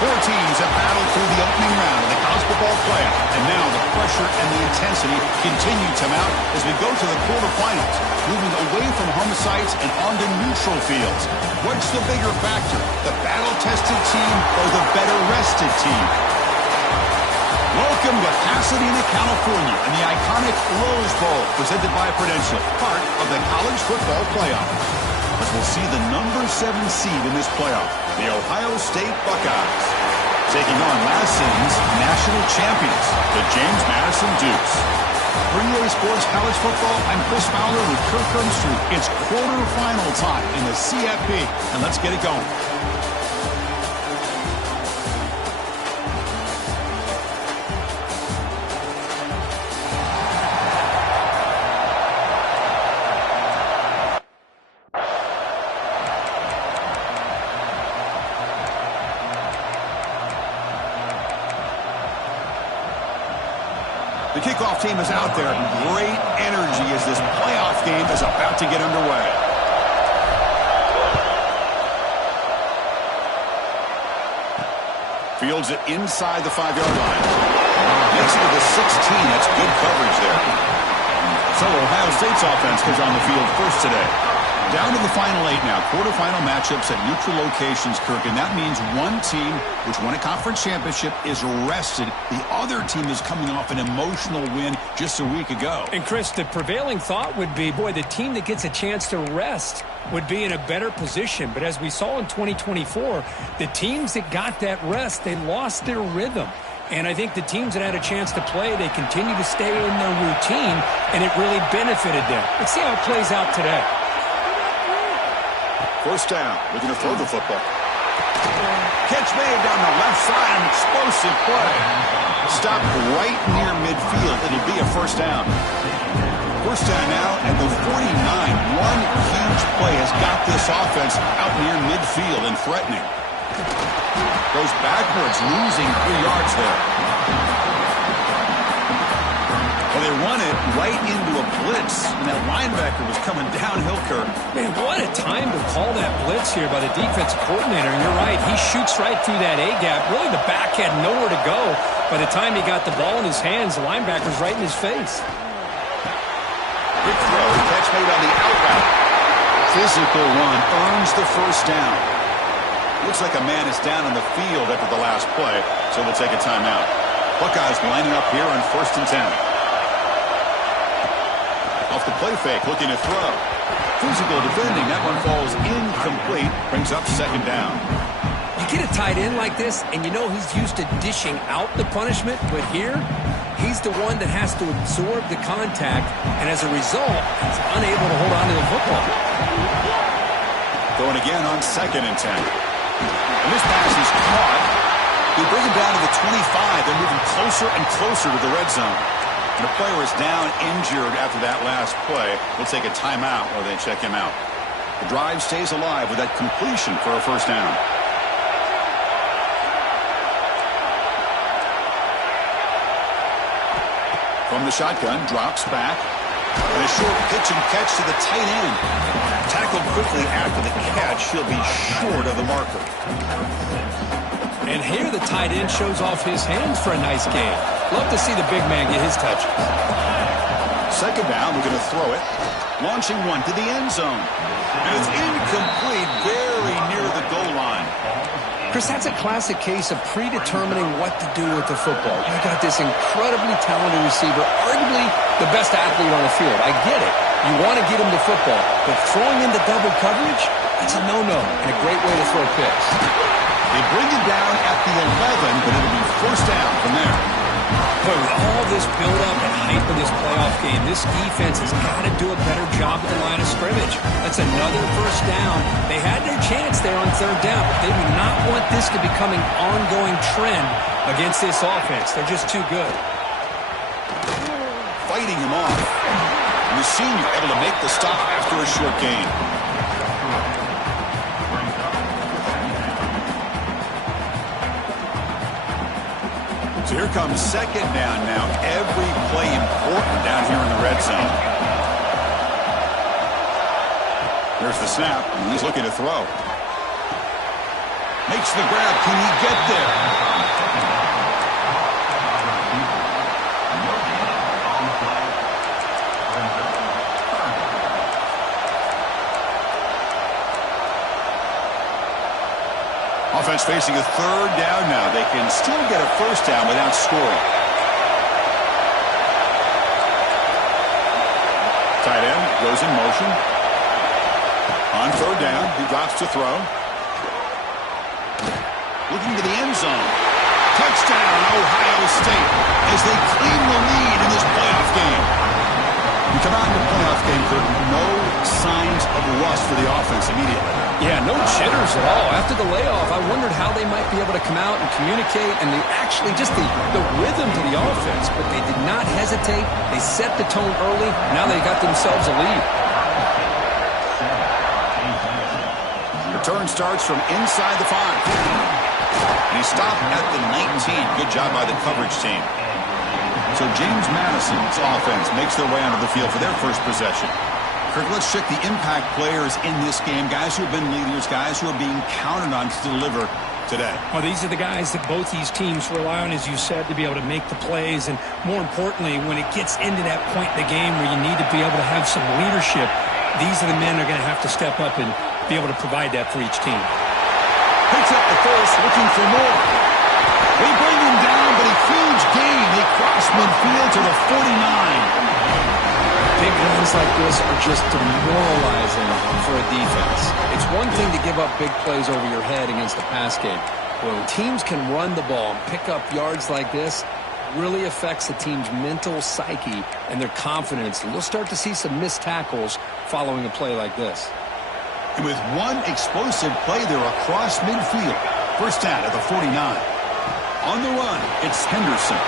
Four teams have battled through the opening round of the college football playoff, and now the pressure and the intensity continue to mount as we go to the quarterfinals, moving away from home sites and onto neutral fields. What's the bigger factor, the battle-tested team or the better-rested team? Welcome to Pasadena, California, and the iconic Rose Bowl, presented by Prudential, part of the college football playoff. As we'll see the number 7 seed in this playoff, the Ohio State Buckeyes, taking on Madison's national champions, the James Madison Dukes. For EA Sports College Football, I'm Chris Fowler with Kirk Herbstreit. It's quarterfinal time in the CFB, and let's get it going. The kickoff team is out there. Great energy as this playoff game is about to get underway. Fields it inside the 5-yard line. Makes it to the 16. That's good coverage there. So Ohio State's offense comes on the field first today. Down to the final 8 now. Quarterfinal matchups at neutral locations, Kirk. And that means one team, which won a conference championship, is rested. The other team is coming off an emotional win just a week ago. And, Chris, the prevailing thought would be, boy, the team that gets a chance to rest would be in a better position. But as we saw in 2024, the teams that got that rest, they lost their rhythm. And I think the teams that had a chance to play, they continue to stay in their routine, and it really benefited them. Let's see how it plays out today. First down, looking to throw the football. Catch made down the left side, an explosive play. Stopped right near midfield. It'll be a first down. First down now at the 49. One huge play has got this offense out near midfield and threatening. Goes backwards, losing 3 yards there. Well, they run it right into a blitz, and that linebacker was coming downhill, Kirk. Man, what a time to call that blitz here by the defensive coordinator. And you're right, he shoots right through that A-gap. Really, the back had nowhere to go. By the time he got the ball in his hands, the linebacker's right in his face. Good throw, catch made on the out route. Physical run earns the first down. Looks like a man is down in the field after the last play, so we'll take a timeout. Buckeyes lining up here on 1st and 10. Off the play fake, looking to throw. Physical defending, that one falls incomplete, brings up 2nd down. You get a tight end like this, and you know he's used to dishing out the punishment, but here, he's the one that has to absorb the contact, and as a result, he's unable to hold on to the football. Going again on 2nd and 10. And this pass is caught. They bring him down to the 25. They're moving closer and closer to the red zone. And the player is down injured after that last play. We'll take a timeout while they check him out. The drive stays alive with that completion for a first down. From the shotgun, drops back. And a short pitch and catch to the tight end. Tackled quickly after the catch. He'll be short of the marker. And here the tight end shows off his hands for a nice game. Love to see the big man get his touches. 2nd down, we're going to throw it. Launching one to the end zone. And it's incomplete, very near the goal line. Chris, that's a classic case of predetermining what to do with the football. You got this incredibly talented receiver, arguably the best athlete on the field. I get it. You want to get him the football, but throwing into double coverage, that's a no-no and a great way to throw picks. They bring it down at the 11, but it'll be first down from there. But with all this build-up and hype of this playoff game, this defense has got to do a better job at the line of scrimmage. That's another first down. They had their chance there on 3rd down, but they do not want this to become an ongoing trend against this offense. They're just too good. Fighting him off. And the senior able to make the stop after a short gain. So here comes 2nd down now. Every play important down here in the red zone. There's the snap, and he's looking to throw. Makes the grab. Can he get there? Offense facing a third down now. They can still get a first down without scoring. Tight end goes in motion. On third down, he drops to throw. Looking to the end zone. Touchdown, Ohio State, as they claim the lead in this playoff game. We come out in the playoff game, Kurt, no signs of rust for the offense immediately. Yeah, no jitters at all. After the layoff, I wondered how they might be able to come out and communicate and actually just the rhythm to the offense. But they did not hesitate. They set the tone early. Now they got themselves a lead. Return starts from inside the 5. And he stopped at the 19. Good job by the coverage team. So James Madison's offense makes their way onto the field for their first possession. Kirk, let's check the impact players in this game, guys who have been leaders, guys who are being counted on to deliver today. Well, these are the guys that both these teams rely on, as you said, to be able to make the plays. And more importantly, when it gets into that point in the game where you need to be able to have some leadership, these are the men that are going to have to step up and be able to provide that for each team. Picks up the first, looking for more. They bring him down, but a huge gain. They cross midfield to the 49. Big runs like this are just demoralizing for a defense. It's one thing to give up big plays over your head against the pass game. When teams can run the ball and pick up yards like this, it really affects the team's mental psyche and their confidence. And you'll start to see some missed tackles following a play like this. And with one explosive play there across midfield, first down at the 49. On the run, it's Henderson.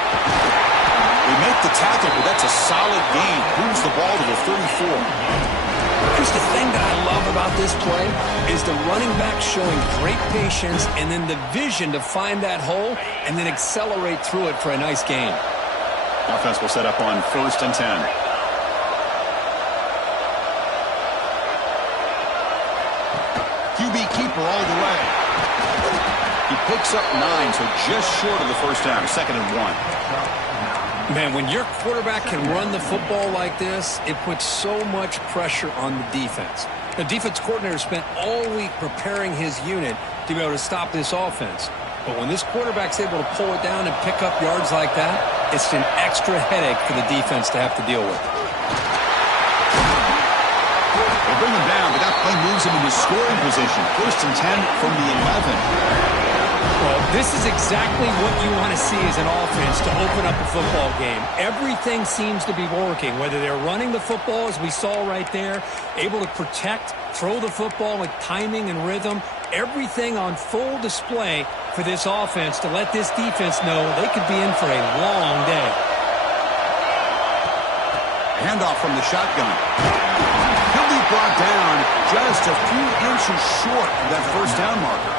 They make the tackle, but that's a solid gain. Moves the ball to the 34. Here's the thing that I love about this play is the running back showing great patience and then the vision to find that hole and then accelerate through it for a nice gain. Offense will set up on first and 10. QB keeper all the way. He picks up 9, so just short of the first down, 2nd and 1. Man, when your quarterback can run the football like this, it puts so much pressure on the defense. The defense coordinator spent all week preparing his unit to be able to stop this offense. But when this quarterback's able to pull it down and pick up yards like that, it's an extra headache for the defense to have to deal with. They bring him down, but that play moves him into scoring position. First and 10 from the 11. Well, this is exactly what you want to see as an offense to open up a football game. Everything seems to be working, whether they're running the football, as we saw right there, able to protect, throw the football with timing and rhythm, everything on full display for this offense to let this defense know they could be in for a long day. Handoff from the shotgun. He'll be brought down just a few inches short of that first down marker.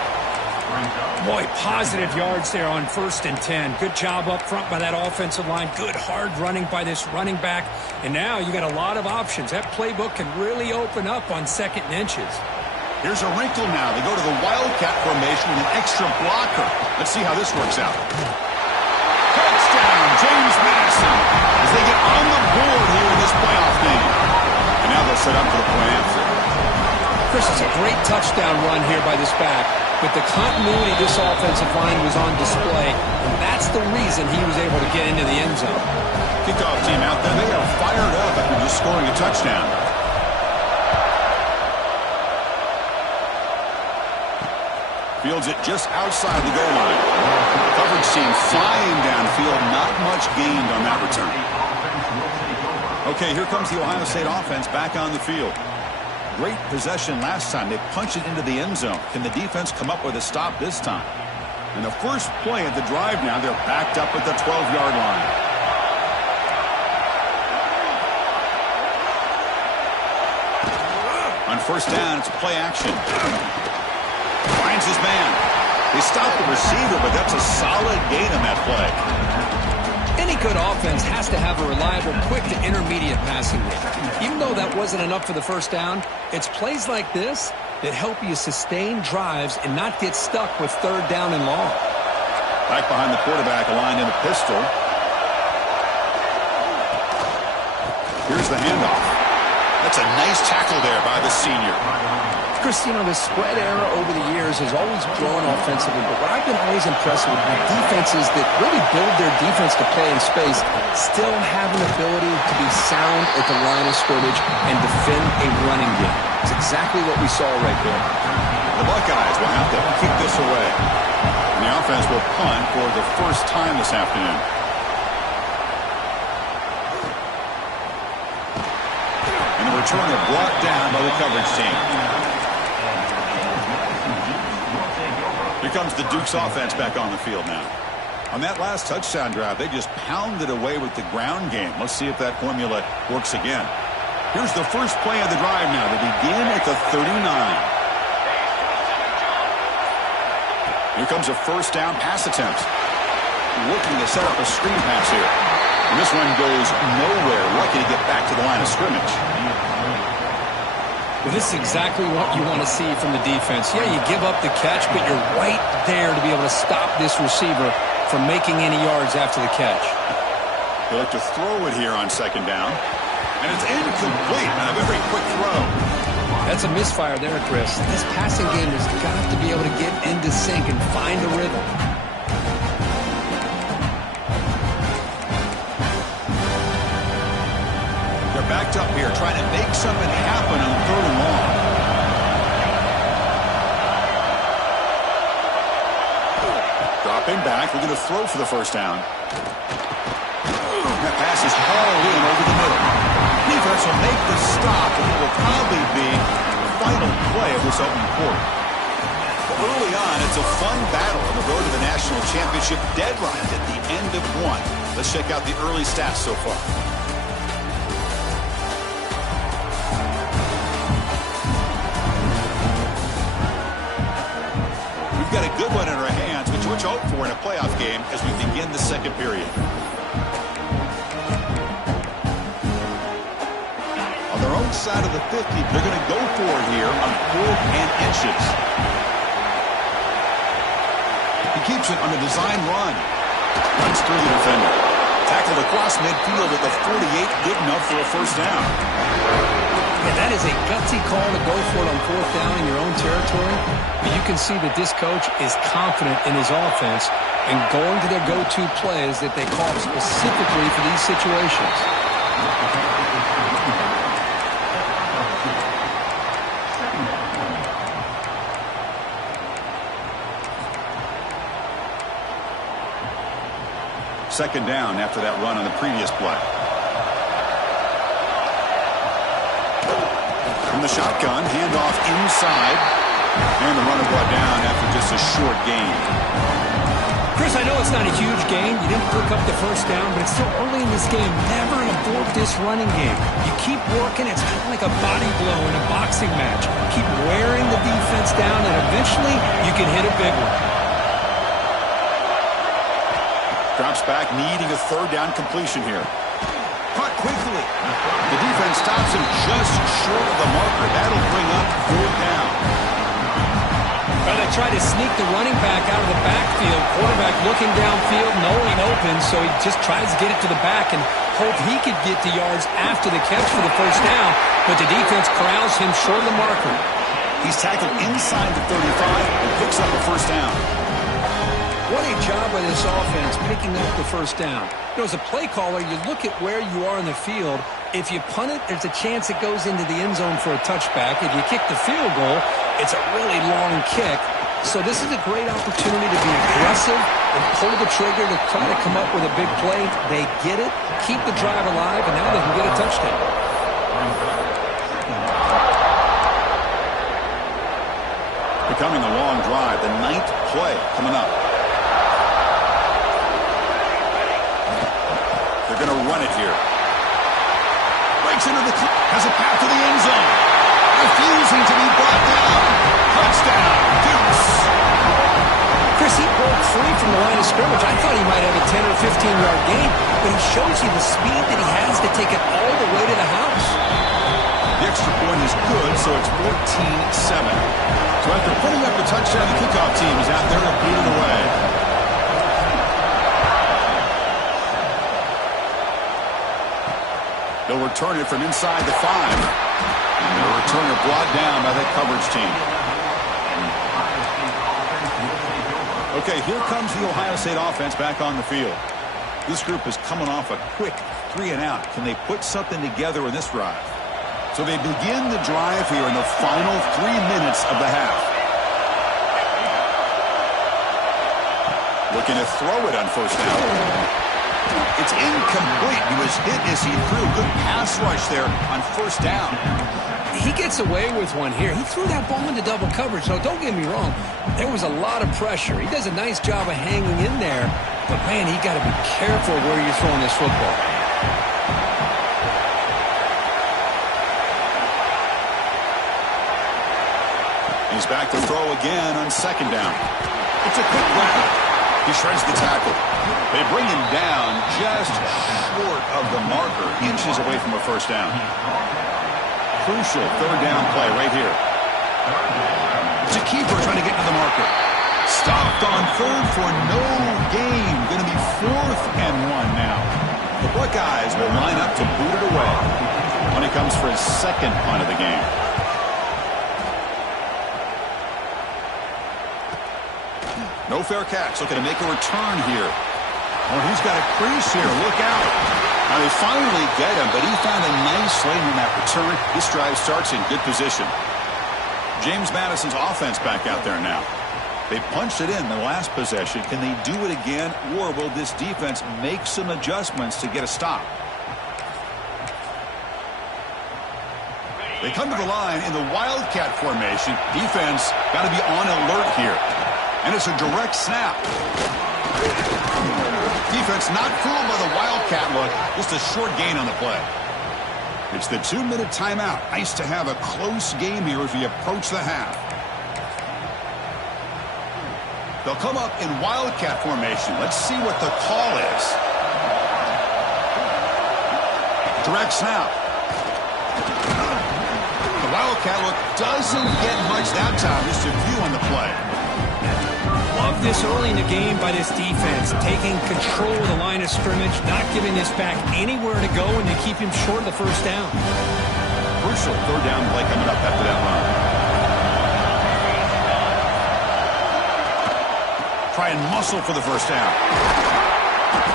Boy, positive yards there on first and 10. Good job up front by that offensive line. Good hard running by this running back. And now you got a lot of options. That playbook can really open up on 2nd and inches. Here's a wrinkle now. They go to the Wildcat formation with an extra blocker. Let's see how this works out. Touchdown, James Madison, as they get on the board here in this playoff game. And now they'll set up for the play after. Chris, it's a great touchdown run here by this back. But the continuity of this offensive line was on display, and that's the reason he was able to get into the end zone. Kickoff team out there, they are fired up after just scoring a touchdown. Fields it just outside the goal line. Coverage team flying downfield, not much gained on that return. Okay, here comes the Ohio State offense back on the field. Great possession last time. They punched it into the end zone. Can the defense come up with a stop this time? And the first play of the drive now, they're backed up at the 12-yard line. On first down, it's play action. Finds his man. They stop the receiver, but that's a solid gain on that play. Any good offense has to have a reliable, quick to intermediate passing game. Even though that wasn't enough for the first down, it's plays like this that help you sustain drives and not get stuck with third down and long. Back behind the quarterback, aligned in a pistol. Here's the handoff. That's a nice tackle there by the senior. Chris, you know, the spread era over the years has always grown offensively, but what I've been always impressed with are defenses that really build their defense to play in space still have an ability to be sound at the line of scrimmage and defend a running game. It's exactly what we saw right there. The Buckeyes will have to kick this away. And the offense will punt for the first time this afternoon. And the return is brought down by the coverage team. Here comes the Duke's offense back on the field now. On that last touchdown drive, they just pounded away with the ground game. Let's see if that formula works again. Here's the first play of the drive now. They begin at the 39. Here comes a first down pass attempt. Looking to set up a screen pass here. And this one goes nowhere. Lucky to get back to the line of scrimmage. Well, this is exactly what you want to see from the defense. Yeah, you give up the catch, but you're right there to be able to stop this receiver from making any yards after the catch. They look to throw it here on second down. And it's incomplete on a very quick throw. That's a misfire there, Chris. This passing game has got to be able to get into sync and find a rhythm. They're backed up here trying to make something happen on third and long. Dropping back, looking to throw for the first down. That pass is hauled in over the middle. Defense will make the stop, and it will probably be the final play of this opening quarter. Early on, it's a fun battle on the road to the national championship deadline at the end of one. Let's check out the early stats so far. We've got a good one in our hands, which we're hoping for in a playoff game as we begin the second period. On their own side of the 50, they're going to go for it here on 4th and inches. He keeps it on the design run. Runs through the defender. Tackled across midfield at the 48, good enough for a first down. Yeah, that is a gutsy call to go for it on 4th down in your own territory. But you can see that this coach is confident in his offense and going to their go-to plays that they call specifically for these situations. Second down after that run on the previous play. From the shotgun, handoff inside. And the runner brought down after just a short gain. Chris, I know it's not a huge gain. You didn't pick up the first down, but it's still early in this game. Never abort this running game. You keep working. It's kind of like a body blow in a boxing match. Keep wearing the defense down, and eventually you can hit a big one. Drops back, needing a third down completion here. Caught quickly. The defense stops him just short of the marker. That'll bring up 4th down. Well, they try to sneak the running back out of the backfield. Quarterback looking downfield, knowing open, so he just tries to get it to the back and hope he could get the yards after the catch for the first down, but the defense corrals him short of the marker. He's tackled inside the 35 and picks up a first down. What a job by this offense picking up the first down. You know, as a play caller, you look at where you are in the field. If you punt it, there's a chance it goes into the end zone for a touchback. If you kick the field goal, it's a really long kick. So this is a great opportunity to be aggressive and pull the trigger to try to come up with a big play. They get it, keep the drive alive, and now they can get a touchdown. Becoming a long drive, the 9th play coming up. They're going to run it here. Breaks into the has a path to the end zone. Refusing to be brought down. Touchdown, Dukes. Chris, he broke free from the line of scrimmage. I thought he might have a 10 or 15-yard gain, but he shows you the speed that he has to take it all the way to the house. The extra point is good, so it's 14-7. So after putting up a touchdown, the kickoff team is out there to boot it away. They'll return it from inside the 5. And the returner brought down by that coverage team. Okay, here comes the Ohio State offense back on the field. This group is coming off a quick 3-and-out. Can they put something together in this drive? So they begin the drive here in the final 3 minutes of the half. Looking to throw it on first down. It's incomplete. He was hit as he threw. Good pass rush there on first down. He gets away with one here. He threw that ball into double coverage, so don't get me wrong. There was a lot of pressure. He does a nice job of hanging in there. But, man, he got to be careful where you're throwing this football. He's back to throw again on second down. It's a quick route. He shreds the tackle. They bring him down just short of the marker, inches away from a first down. Crucial third down play right here. It's a keeper trying to get to the marker. Stopped on third for no gain. Going to be 4th and 1 now. The Buckeyes will line up to boot it away when he comes for his second punt of the game. No fair catch. Looking to make a return here. Oh, he's got a crease here. Look out. Now they finally get him, but he found a nice lane on that return. This drive starts in good position. James Madison's offense back out there now. They punched it in the last possession. Can they do it again, or will this defense make some adjustments to get a stop? They come to the line in the Wildcat formation. Defense got to be on alert here. And it's a direct snap. Defense not fooled by the Wildcat look. Just a short gain on the play. It's the 2-minute timeout. Nice to have a close game here as we approach the half. They'll come up in Wildcat formation. Let's see what the call is. Direct snap. The Wildcat look doesn't get much that time. Just a few on the play. Love this early in the game by this defense, taking control of the line of scrimmage, not giving this back anywhere to go, and to keep him short of the first down. Crucial third down play coming up after that run. Try and muscle for the first down.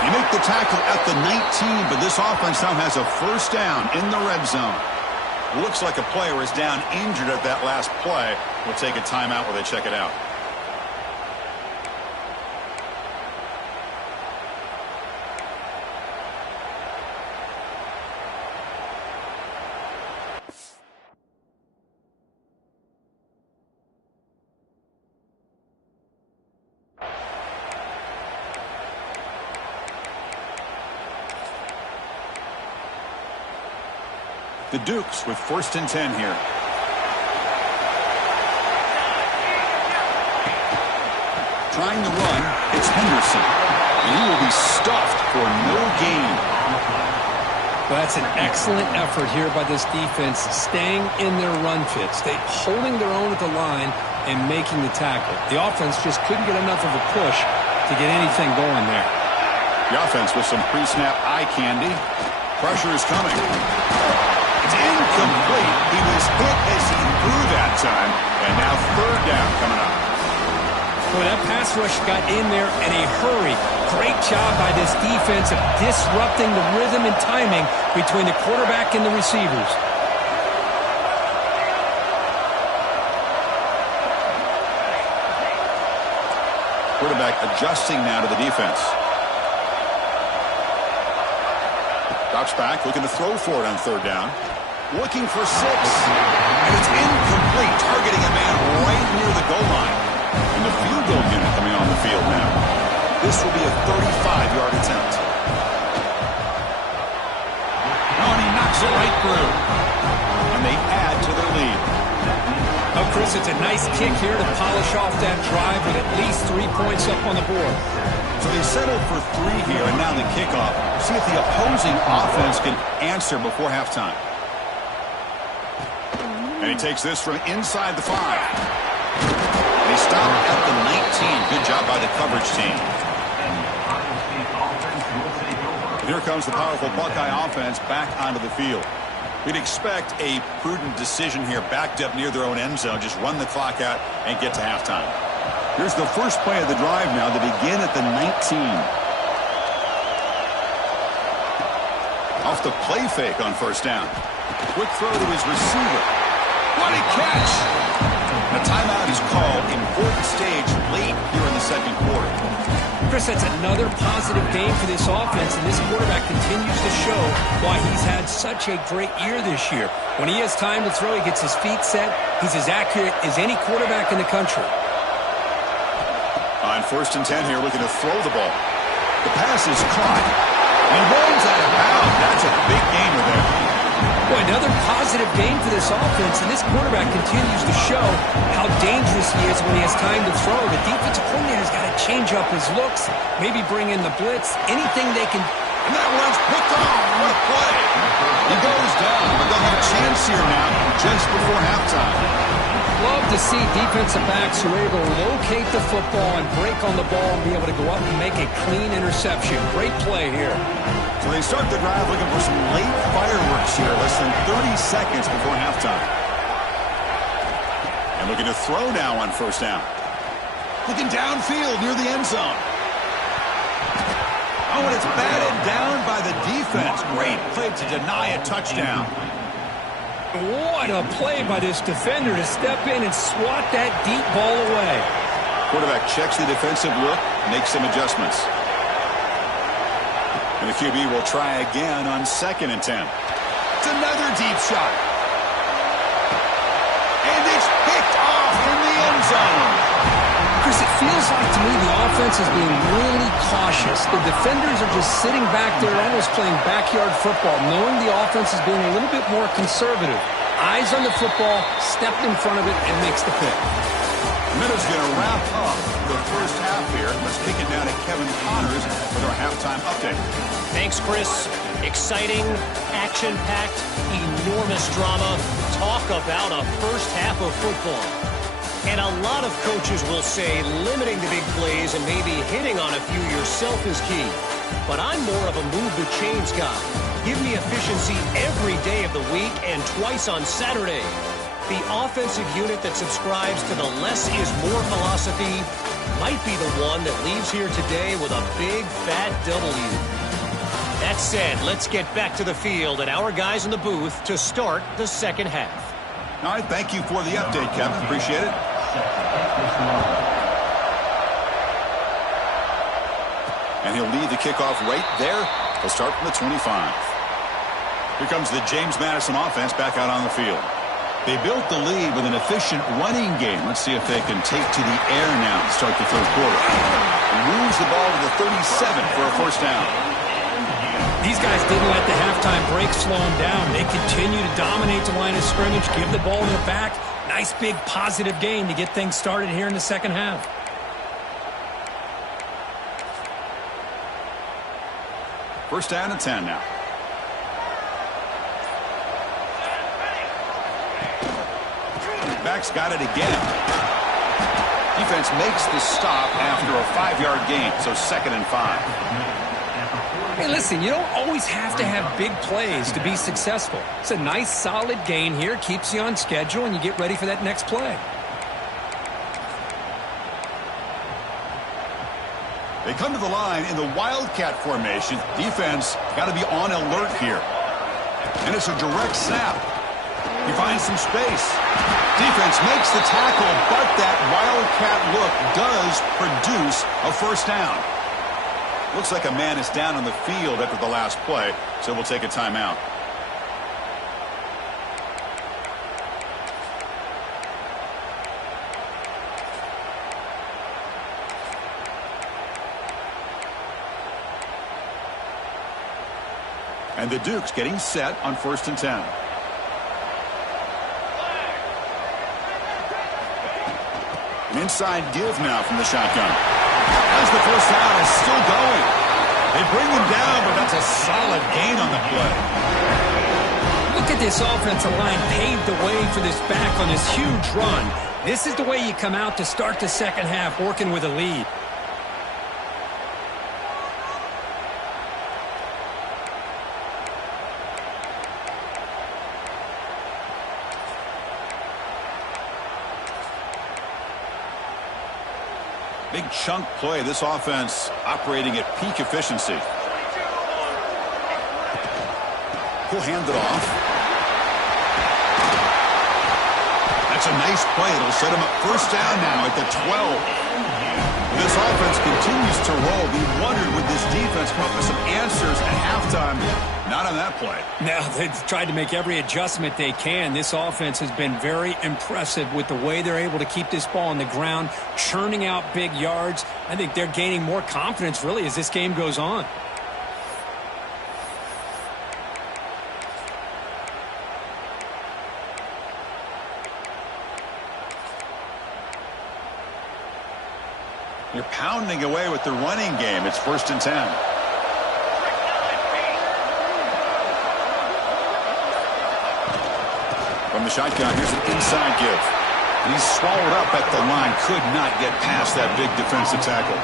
You make the tackle at the 19, but this offense now has a first down in the red zone. Looks like a player is down injured at that last play. We'll take a timeout while they check it out. The Dukes with 1st and 10 here. Trying to run, it's Henderson. And he will be stuffed for no gain. Well, that's an excellent effort here by this defense, staying in their run fits. They holding their own at the line and making the tackle. The offense just couldn't get enough of a push to get anything going there. The offense with some pre-snap eye candy. Pressure is coming. It's incomplete. He was hit as he threw that time. And now third down coming up. Boy, that pass rush got in there in a hurry. Great job by this defense of disrupting the rhythm and timing between the quarterback and the receivers. Quarterback adjusting now to the defense. Drops back, looking to throw for it on third down. Looking for 6. And it's incomplete, targeting a man right near the goal line. And the field goal unit coming on the field now. This will be a 35-yard attempt. Oh, and he knocks it right through. And they add to their lead. Oh, Chris, it's a nice kick here to polish off that drive with at least 3 points up on the board. So they settled for 3 here, and now the kickoff. See if the opposing offense can answer before halftime. And he takes this from inside the 5. And he stopped at the 19. Good job by the coverage team. And here comes the powerful Buckeye offense back onto the field. We'd expect a prudent decision here, backed up near their own end zone. Just run the clock out and get to halftime. Here's the first play of the drive now to begin at the 19. Off the play fake on first down. Quick throw to his receiver. What a catch! A timeout is called. Important stage late here in the second quarter. Chris, that's another positive game for this offense, and this quarterback continues to show why he's had such a great year this year. When he has time to throw, he gets his feet set. He's as accurate as any quarterback in the country. On first and 10 here, looking to throw the ball. The pass is caught. And rolls out of bounds. That's a big gainer there. Boy, another positive game for this offense, and this quarterback continues to show how dangerous he is when he has time to throw. The defensive coordinator's got to change up his looks, maybe bring in the blitz, anything they can. And that one's picked off. What a play. He goes down, but they'll have a chance here now just before halftime. Love to see defensive backs who are able to locate the football and break on the ball and be able to go up and make a clean interception. Great play here. So they start the drive looking for some late fireworks here, less than 30 seconds before halftime. And looking to throw now on first down. Looking downfield near the end zone. Oh, and it's batted down by the defense. Great play to deny a touchdown. What a play by this defender to step in and swat that deep ball away. Quarterback checks the defensive look, makes some adjustments. And the QB will try again on second and 10. It's another deep shot. And it's picked off in the end zone. Chris, it feels like to me the offense is being really cautious. The defenders are just sitting back there almost playing backyard football, knowing the offense is being a little bit more conservative. Eyes on the football, stepped in front of it, and makes the pick. Minutes going to wrap up the first half here. Let's kick it down to Kevin Connors with our halftime update. Thanks, Chris. Exciting, action-packed, enormous drama. Talk about a first half of football. And a lot of coaches will say limiting the big plays and maybe hitting on a few yourself is key. But I'm more of a move the chains guy. Give me efficiency every day of the week and twice on Saturday. The offensive unit that subscribes to the less is more philosophy might be the one that leaves here today with a big fat W. That said, let's get back to the field and our guys in the booth to start the second half. All right, thank you for the update, Kevin. Appreciate it. And he'll lead the kickoff right there. He'll start from the 25. Here comes the James Madison offense back out on the field. They built the lead with an efficient running game. Let's see if they can take to the air now to start the third quarter. And moves the ball to the 37 for a first down. These guys didn't let the halftime break slow them down. They continue to dominate the line of scrimmage, give the ball in the back. Nice big positive gain to get things started here in the second half. First down and 10 now. Back's got it again. Defense makes the stop after a 5-yard gain, so second and 5. Hey, listen, you don't always have to have big plays to be successful. It's a nice, solid gain here, keeps you on schedule, and you get ready for that next play. They come to the line in the Wildcat formation. Defense got to be on alert here. And it's a direct snap. He finds some space. Defense makes the tackle, but that Wildcat look does produce a first down. Looks like a man is down on the field after the last play, so we'll take a timeout. And the Dukes getting set on first and 10. An inside give now from the shotgun. As the first down is still going. They bring him down, but that's a solid gain on the play. Look at But this offensive line paved the way for this back on this huge run. This is the way you come out to start the second half, working with a lead. Big chunk play. This offense operating at peak efficiency. He'll hand it off. That's a nice play. It'll set him up first down now at the 12. This offense continues to roll. We wondered, would this defense come up with some answers at halftime? Not on that play. Now, they've tried to make every adjustment they can. This offense has been very impressive with the way they're able to keep this ball on the ground, churning out big yards. I think they're gaining more confidence, really, as this game goes on. You're pounding away with the running game. It's 1st and 10. From the shotgun, here's an inside give. And he's swallowed up at the line. Could not get past that big defensive tackle.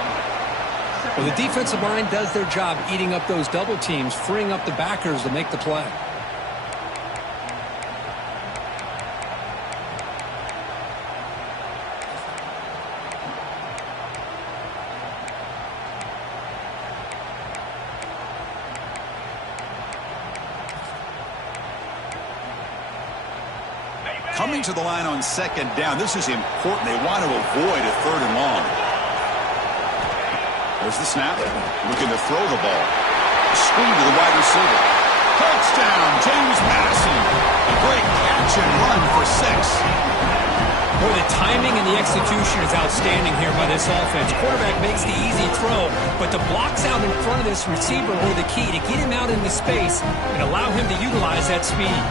Well, the defensive line does their job eating up those double teams, freeing up the backers to make the play. Coming to the line on 2nd down. This is important. They want to avoid a 3rd and long. There's the snap. Looking to throw the ball. Screen to the wide receiver. Touchdown, James Madison. A great catch and run for 6. Boy, the timing and the execution is outstanding here by this offense. Quarterback makes the easy throw, but the blocks out in front of this receiver were the key to get him out into space and allow him to utilize that speed.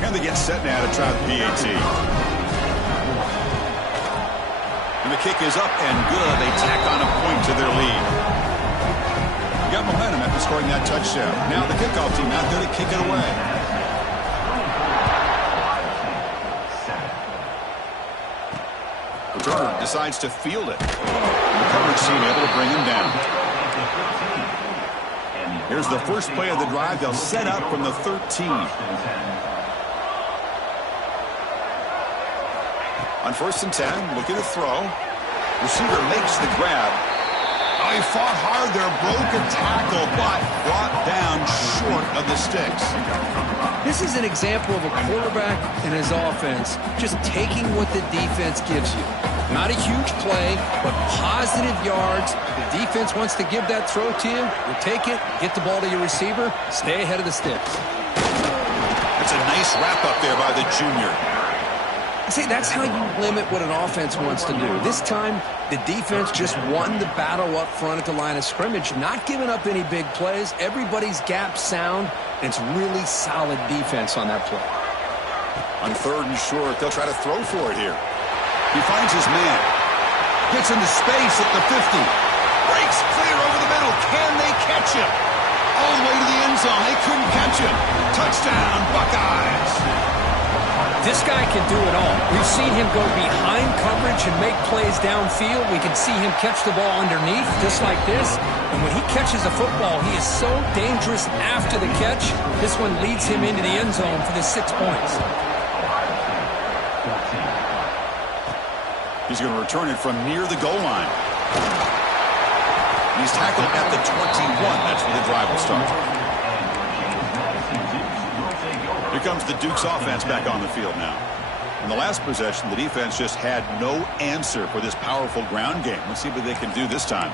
And they get set now to try the PAT. And the kick is up and good. They tack on a point to their lead. You got momentum after scoring that touchdown. Now the kickoff team out there to kick it away. Returner decides to field it. The coverage team able to bring him down. Here's the first play of the drive. They'll set up from the 13. On 1st and 10, looking to throw. Receiver makes the grab. Oh, he fought hard there, broke a tackle, but brought down short of the sticks. This is an example of a quarterback and his offense just taking what the defense gives you. Not a huge play, but positive yards. The defense wants to give that throw to you. You take it, get the ball to your receiver, stay ahead of the sticks. That's a nice wrap up there by the junior. See, that's how you limit what an offense wants to do. This time, the defense just won the battle up front at the line of scrimmage, not giving up any big plays. Everybody's gap sound, and it's really solid defense on that play. On 3rd and short, they'll try to throw for it here. He finds his man. Gets into space at the 50. Breaks clear over the middle. Can they catch him? All the way to the end zone. They couldn't catch him. Touchdown, Buckeyes. This guy can do it all. We've seen him go behind coverage and make plays downfield. We can see him catch the ball underneath, just like this. And when he catches a football, he is so dangerous after the catch. This one leads him into the end zone for the 6 points. He's going to return it from near the goal line. He's tackled at the 21. That's where the drive will start. Here comes the Duke's offense back on the field now. In the last possession, the defense just had no answer for this powerful ground game. Let's see what they can do this time.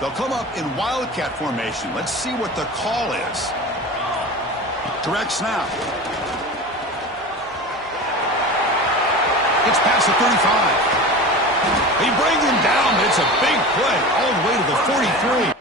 They'll come up in wildcat formation. Let's see what the call is. Direct snap. It's past the 35. He brings him down, but it's a big play all the way to the 43.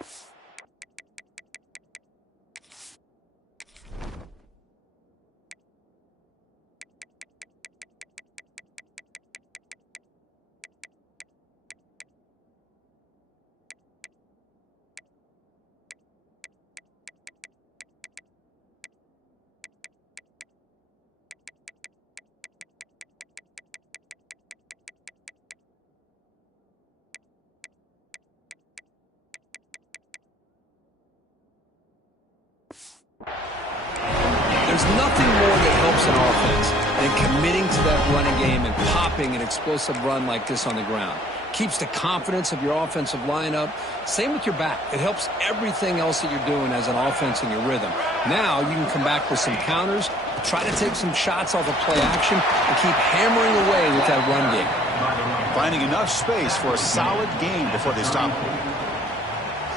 There's nothing more that helps an offense than committing to that running game and popping an explosive run like this on the ground. Keeps the confidence of your offensive lineup. Same with your back. It helps everything else that you're doing as an offense in your rhythm. Now you can come back with some counters, try to take some shots off of play action, and keep hammering away with that run game. Finding enough space for a solid game before they stop.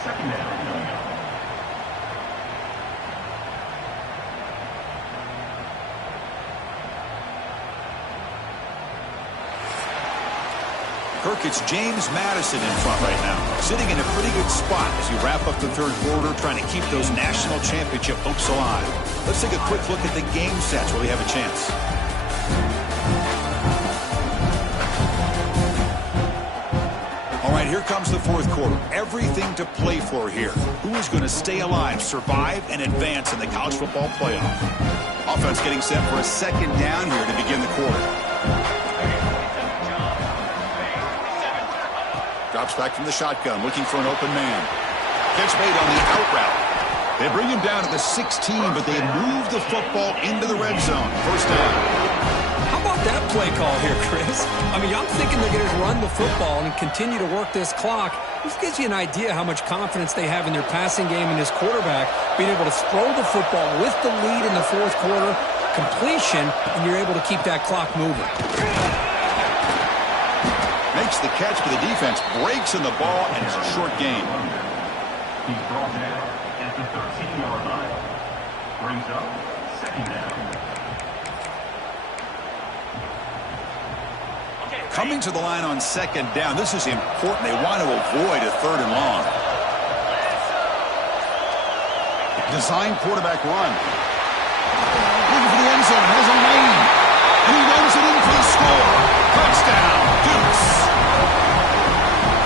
Second down. Kirk, it's James Madison in front right now, sitting in a pretty good spot as you wrap up the third quarter, trying to keep those national championship hopes alive. Let's take a quick look at the game stats while we have a chance. All right, here comes the fourth quarter. Everything to play for here. Who is going to stay alive, survive, and advance in the college football playoff? Offense getting set for a second down here to begin the quarter. Drops back from the shotgun, looking for an open man. Catch made on the out route. They bring him down to the 16, but they move the football into the red zone. First down. How about that play call here, Chris? I mean, I'm thinking they're going to run the football and continue to work this clock. This gives you an idea how much confidence they have in their passing game and his quarterback, being able to throw the football with the lead in the fourth quarter, completion, and you're able to keep that clock moving. Makes the catch, but the defense breaks in the ball, and it's a short game. He's brought down at the 13-yard line. Brings up second down. Coming to the line on second down. This is important. They want to avoid a third and long. Design quarterback run. Looking for the end zone. Has a lane. And he runs it in for the score. Touchdown, Dukes.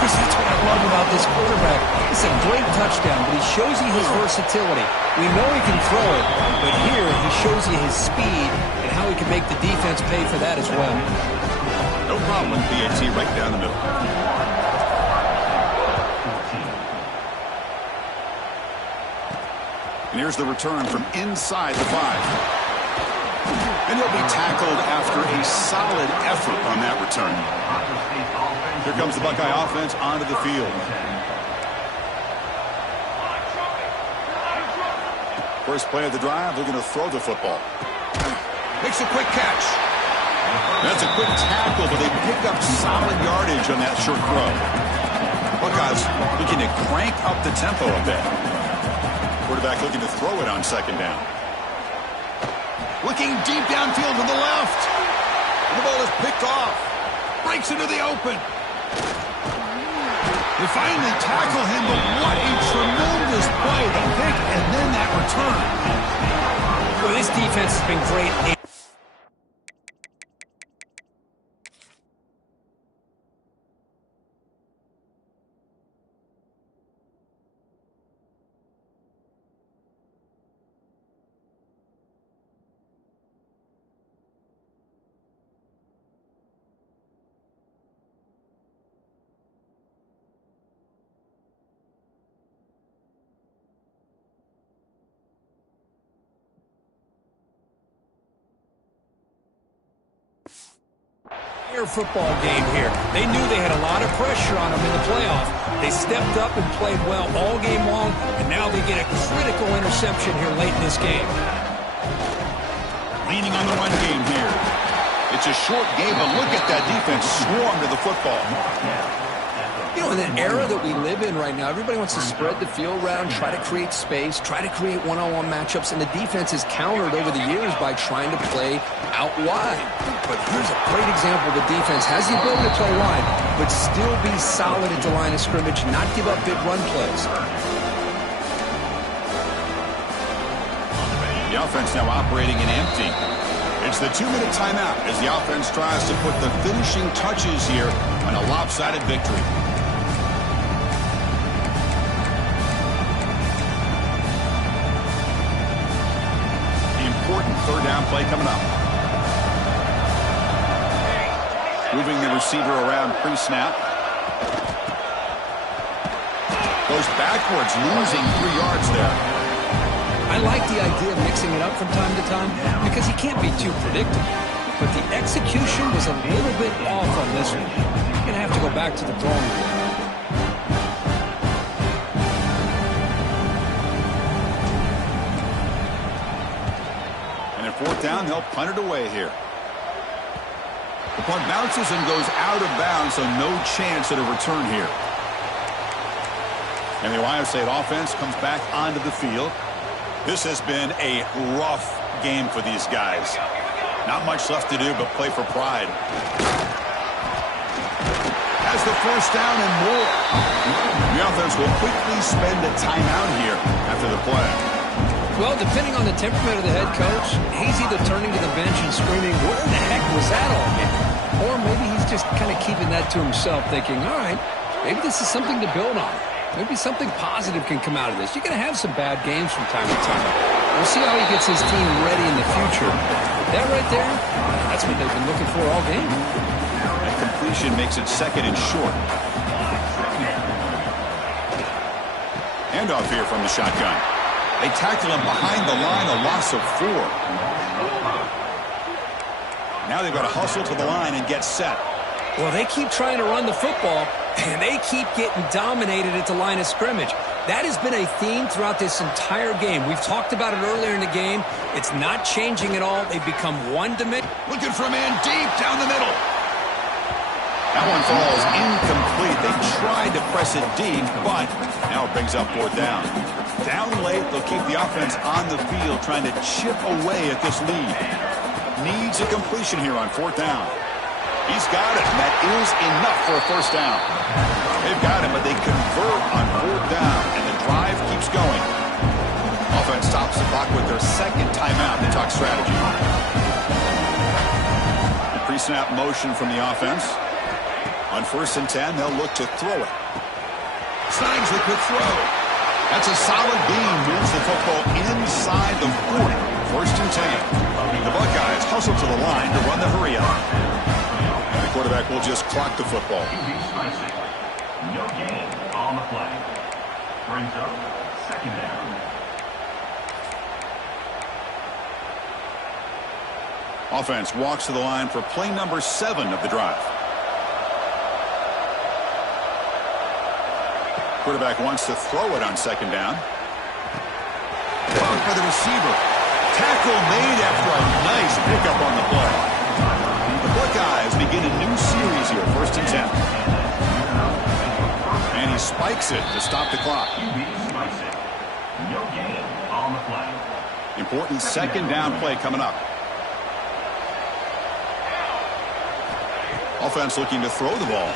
Chris, that's what I love about this quarterback. It's a great touchdown, but he shows you his versatility. We know he can throw it, but here he shows you his speed and how he can make the defense pay for that as well. No problem with PAT right down the middle. And here's the return from inside the 5. And he'll be tackled after a solid effort on that return. Here comes the Buckeye offense onto the field. First play of the drive, they're going to throw the football. Makes a quick catch. That's a quick tackle, but they pick up solid yardage on that short throw. Buckeyes looking to crank up the tempo a bit. Quarterback looking to throw it on second down. Looking deep downfield to the left. The ball is picked off. Breaks into the open. They finally tackle him, but what a tremendous play. The pick and then that return. Well, this defense has been great. Football game here. They knew they had a lot of pressure on them in the playoff. They stepped up and played well all game long, and now they get a critical interception here late in this game. Leaning on the run game here. It's a short game, but look at that defense swarm to the football. You know, in the era that we live in right now, everybody wants to spread the field around, try to create space, try to create one-on-one matchups, and the defense is countered over the years by trying to play out wide. But here's a great example. The defense has the ability to play wide, but still be solid at the line of scrimmage, not give up big run plays. The offense now operating in empty. It's the 2-minute timeout as the offense tries to put the finishing touches here on a lopsided victory. The important third down play coming up. Moving the receiver around pre-snap. Goes backwards, losing 3 yards there. I like the idea of mixing it up from time to time because he can't be too predictable. But the execution was a little bit off on this one. You're going to have to go back to the drawing board. And at 4th down, they'll punt it away here. The punt bounces and goes out of bounds, so no chance at a return here. And the Ohio State offense comes back onto the field. This has been a rough game for these guys. Not much left to do but play for pride. Has the first down and more. The offense will quickly spend a timeout here after the play. Well, depending on the temperament of the head coach, he's either turning to the bench and screaming, where the heck was that all game? Or maybe he's just kind of keeping that to himself, thinking, all right, maybe this is something to build on. Maybe something positive can come out of this. You're going to have some bad games from time to time. We'll see how he gets his team ready in the future. That right there, that's what they've been looking for all game. That completion makes it 2nd and short. Handoff here from the shotgun. They tackle him behind the line, a loss of 4. Now they've got to hustle to the line and get set. Well, they keep trying to run the football, and they keep getting dominated at the line of scrimmage. That has been a theme throughout this entire game. We've talked about it earlier in the game. It's not changing at all. They've become one-dimensional. Looking for a man deep down the middle. That one falls incomplete. They tried to press it deep, but now it brings up 4th down. Down late, they'll keep the offense on the field trying to chip away at this lead. Needs a completion here on 4th down. He's got it, and that is enough for a first down. They've got him, but they convert on 4th down, and the drive keeps going. Offense stops the clock with their 2nd timeout. They talk strategy. The pre-snap motion from the offense. On 1st and 10, they'll look to throw it. Signs the quick throw. That's a solid beam. Moves the football inside the 40. 1st and 10. The Buckeyes hustle to the line to run the hurry up. And the quarterback will just clock the football. No gain on the play. Brings up 2nd down. Offense walks to the line for play number 7 of the drive. Quarterback wants to throw it on 2nd down. Blocked by the receiver. Tackle made after a nice pickup on the play. The Buckeyes begin a new series here, 1st and 10. And he spikes it to stop the clock. No gain on the play. Important 2nd down play coming up. Offense looking to throw the ball.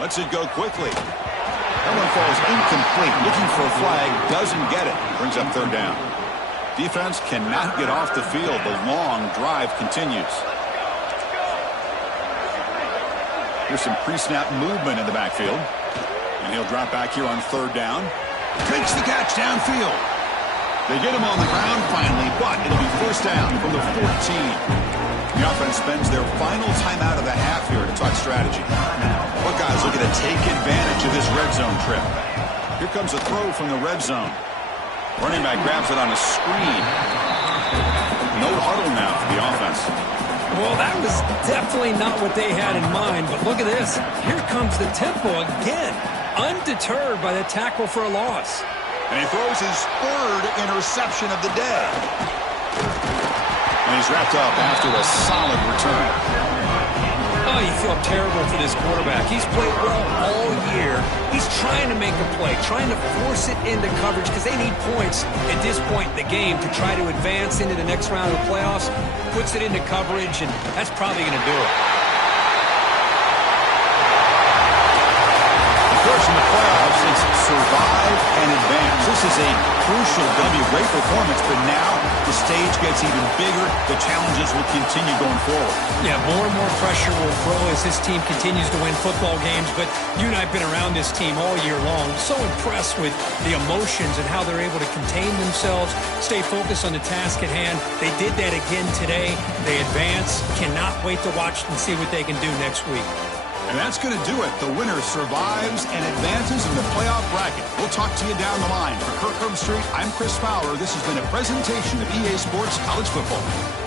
Lets it go quickly. That one falls incomplete. Looking for a flag. Doesn't get it. Brings up 3rd down. Defense cannot get off the field. The long drive continues. Here's some pre-snap movement in the backfield. And he'll drop back here on 3rd down. Takes the catch downfield. They get him on the ground finally, but it'll be 1st down from the 14. The offense spends their final timeout of the half here to talk strategy. Buckeyes looking to take advantage of this red zone trip. Here comes a throw from the red zone. Running back grabs it on a screen. No huddle now for the offense. Well, that was definitely not what they had in mind, but look at this. Here comes the tempo again, undeterred by the tackle for a loss. And he throws his 3rd interception of the day. And he's wrapped up after a solid return. Oh, Oh, you feel terrible for this quarterback. He's played well all year. He's trying to make a play, trying to force it into coverage because they need points at this point in the game to try to advance into the next round of the playoffs. Puts it into coverage, and that's probably going to do it. In the playoffs, it's survive and advance. This is a crucial W. Great performance, but now the stage gets even bigger. The challenges will continue going forward. Yeah, more and more pressure will grow as this team continues to win football games, but you and I have been around this team all year long. So impressed with the emotions and how they're able to contain themselves, stay focused on the task at hand. They did that again today. They advance. Cannot wait to watch and see what they can do next week. And that's going to do it. The winner survives and advances in the playoff bracket. We'll talk to you down the line. For Kirk Herbstreit, I'm Chris Fowler. This has been a presentation of EA Sports College Football.